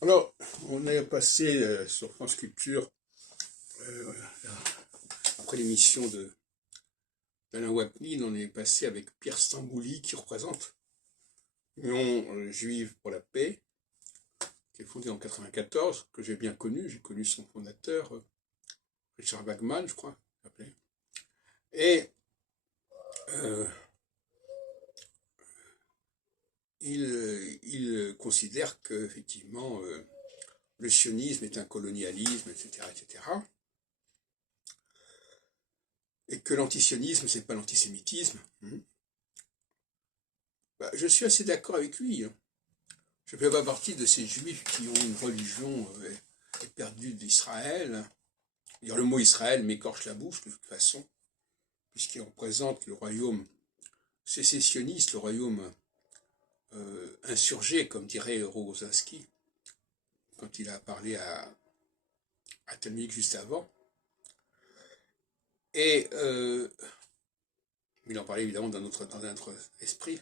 Alors, on est passé sur France Culture, euh, après l'émission d'Alain Wapnine, on est passé avec Pierre Stambouli qui représente l'Union juive pour la paix, qui est fondée en 94, que j'ai bien connu. J'ai connu son fondateur, Richard Wagman, je crois, il s'appelait. Et euh, il considère qu'effectivement, le sionisme est un colonialisme, etc., etc., et que l'antisionisme, c'est pas l'antisémitisme. Bah, je suis assez d'accord avec lui. Je ne fais pas partie de ces juifs qui ont une religion éperdue d'Israël. Dire le mot Israël m'écorche la bouche de toute façon, puisqu'il représente le royaume sécessionniste, le royaume insurgé, comme dirait Rogozinski, quand il a parlé à Talmudik juste avant. Et il en parlait évidemment dans un autre esprit.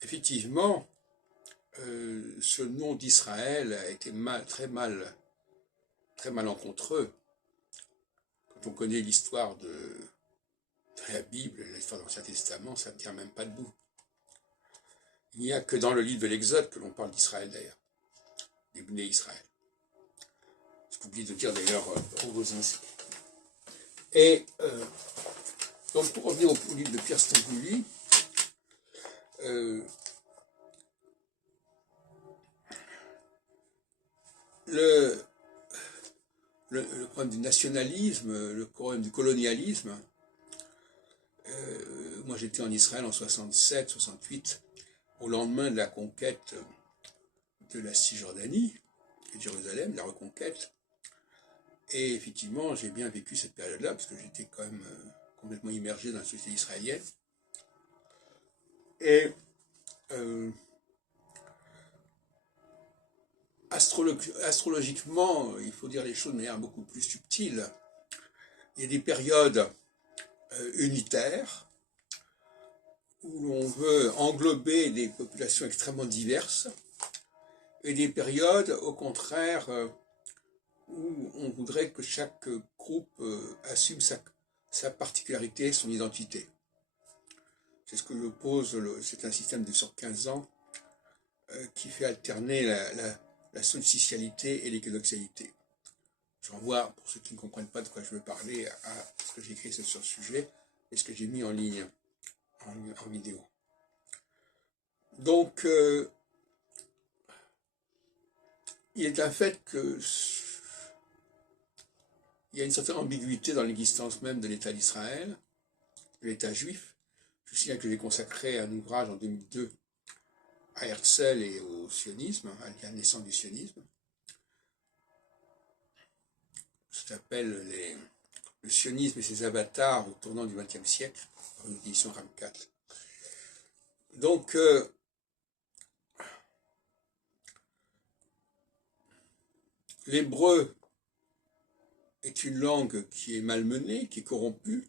Effectivement, ce nom d'Israël a été très malencontreux. Quand on connaît l'histoire de la Bible, l'histoire de l'Ancien Testament, ça ne tient même pas debout. Il n'y a que dans le livre de l'Exode que l'on parle d'Israël d'ailleurs, des Bnei Israël. Ce qu'oublie de dire d'ailleurs Rogozinski. Et donc pour revenir au livre de Pierre Stambouli, le problème du nationalisme, le problème du colonialisme, moi j'étais en Israël en 67, 68, au lendemain de la conquête de la Cisjordanie, et de Jérusalem, la reconquête. Et effectivement, j'ai bien vécu cette période-là, parce que j'étais quand même complètement immergé dans la société israélienne. Et astrologiquement, il faut dire les choses de manière beaucoup plus subtile. Il y a des périodes unitaires, où l'on veut englober des populations extrêmement diverses, et des périodes, au contraire, où on voudrait que chaque groupe assume sa particularité, son identité. C'est ce que je pose, c'est un système de sur 15 ans qui fait alterner la solsticialité et l'équinoxialité. Je renvoie, pour ceux qui ne comprennent pas de quoi je veux parler, à ce que j'ai écrit sur le sujet et ce que j'ai mis en ligne, en vidéo. Donc, il est un fait que il y a une certaine ambiguïté dans l'existence même de l'État d'Israël, de l'État juif. Je signale que j'ai consacré un ouvrage en 2002 à Herzl et au sionisme, à la naissance du sionisme. Ça s'appelle le sionisme et ses avatars au tournant du XXe siècle, par une édition RAM 4. Donc, l'hébreu est une langue qui est malmenée, qui est corrompue.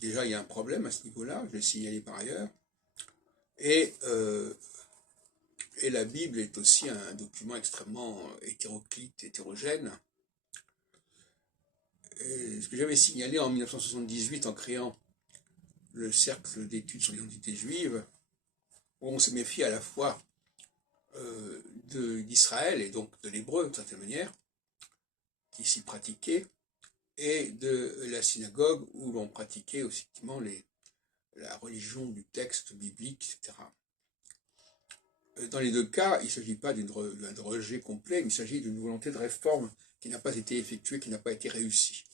Déjà, il y a un problème à ce niveau-là, je l'ai signalé par ailleurs. Et la Bible est aussi un document extrêmement hétéroclite, hétérogène. Et ce que j'avais signalé en 1978 en créant le cercle d'études sur l'identité juive, où on se méfie à la fois d'Israël et donc de l'hébreu d'une certaine manière, qui s'y pratiquait, et de la synagogue où l'on pratiquait aussi la religion du texte biblique, etc. Dans les deux cas, il ne s'agit pas d'un rejet complet, il s'agit d'une volonté de réforme qui n'a pas été effectuée, qui n'a pas été réussie.